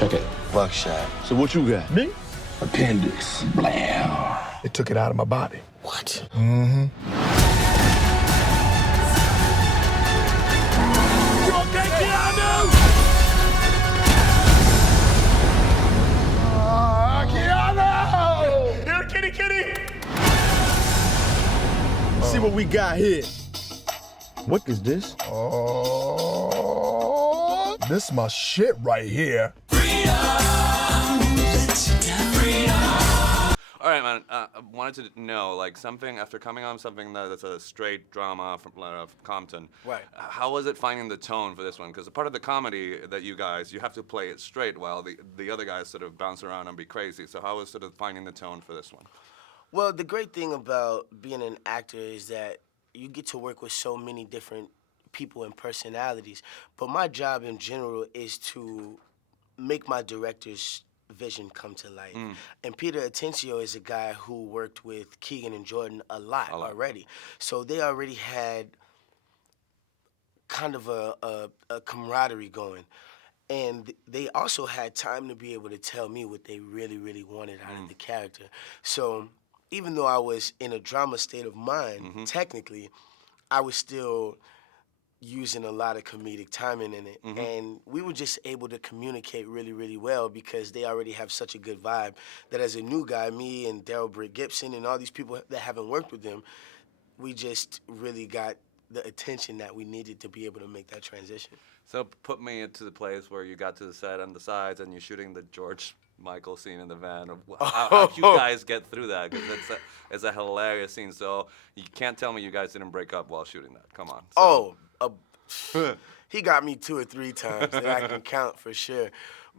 Check it. Buckshot. So what you got? Me? Appendix. Blam. It took it out of my body. What? Mm-hmm. You okay, Keanu? Keanu! Here, kitty, kitty! See what we got here. What is this? Oh, this my shit right here. All right, man. I wanted to know, like, something after coming on something that's a straight drama from Compton. Right. How was it finding the tone for this one? Because part of the comedy that you have to play it straight, while the other guys sort of bounce around and be crazy. So how was sort of finding the tone for this one? Well, the great thing about being an actor is that you get to work with so many different people and personalities. But my job in general is to make my director's vision come to life. And Peter Atencio is a guy who worked with Keegan and Jordan a lot already. So they already had kind of a camaraderie going. And they also had time to be able to tell me what they really, really wanted out of the character. So even though I was in a drama state of mind, technically, I was still using a lot of comedic timing in it. And we were just able to communicate really, really well because they already have such a good vibe that as a new guy, me and Daryl Britt Gibson and all these people that haven't worked with them, we just really got the attention that we needed to be able to make that transition. So put me into the place where you got to the set on the sides and you're shooting the George Michael scene in the van. How'd you guys get through that? Because it's a hilarious scene. So you can't tell me you guys didn't break up while shooting that. Come on. So. He got me 2 or 3 times that I can count for sure.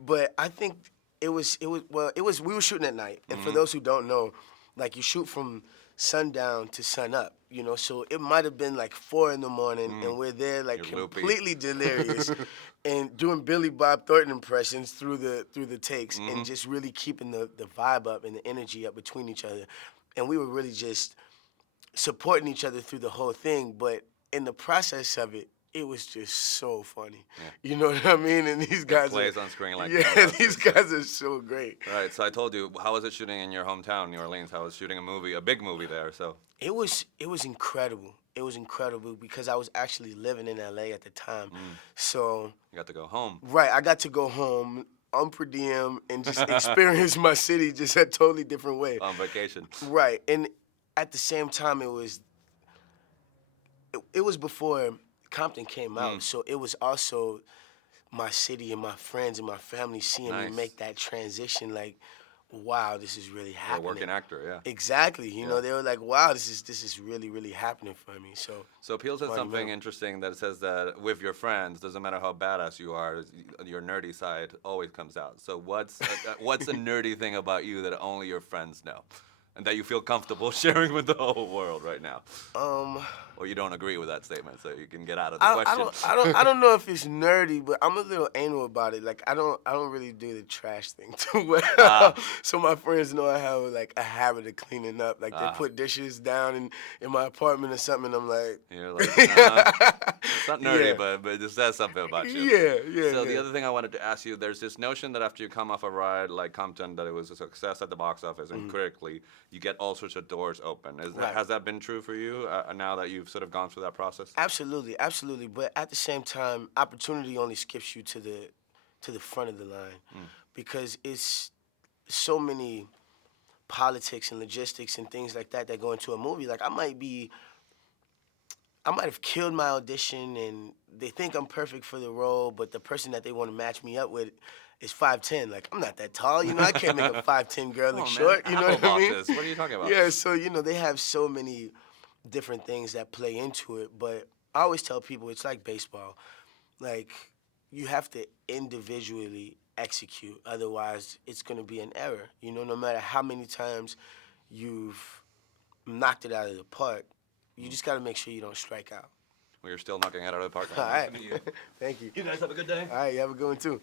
But I think we were shooting at night. And for those who don't know, like you shoot from sundown to sun up, you know, so it might have been like 4 in the morning and we're there like completely delirious and doing Billy Bob Thornton impressions through the takes and just really keeping the vibe up and the energy up between each other. And we were really just supporting each other through the whole thing, but in the process of it, it was just so funny. Yeah. You know what I mean? And these guys plays on screen like these guys are so great. All right, so I told you, how was it shooting in your hometown, New Orleans? How was shooting a big movie there? So it was incredible. It was incredible because I was actually living in LA at the time. So you got to go home. Right, I got to go home on per diem and just experience my city just a totally different way. On vacation. Right, and at the same time, it was before Compton came out, so it was also my city and my friends and my family seeing me make that transition. Like, wow, this is really happening. You're a working actor, yeah. Exactly. You know, they were like, wow, this is really, really happening for me. So Peel said something interesting that says that with your friends, doesn't matter how badass you are, your nerdy side always comes out. So what's a nerdy thing about you that only your friends know? And that you feel comfortable sharing with the whole world right now? Or you don't agree with that statement, so you can get out of the question. I don't know if it's nerdy, but I'm a little anal about it. Like I don't really do the trash thing too well. So my friends know I have like a habit of cleaning up. Like they put dishes down in my apartment or something, and I'm like, you're like, it's not nerdy, but it says something about you. Yeah. So the other thing I wanted to ask you, there's this notion that after you come off a ride like Compton, that it was a success at the box office and critically, you get all sorts of doors open. Has that been true for you now that you've sort of gone through that process? Absolutely. But at the same time, opportunity only skips you to the front of the line because it's so many politics and logistics and things like that go into a movie. Like I might have killed my audition and they think I'm perfect for the role, but the person that they want to match me up with is 5'10". Like, I'm not that tall, you know, I can't make a 5'10" girl look short, you know what I mean? What are you talking about? Yeah, so, you know, they have so many different things that play into it, but I always tell people it's like baseball. Like, you have to individually execute, otherwise it's gonna be an error. You know, no matter how many times you've knocked it out of the park, you just gotta make sure you don't strike out. Well, you're still knocking it out of the park. All right. Thank you. You guys have a good day. All right, you have a good one too.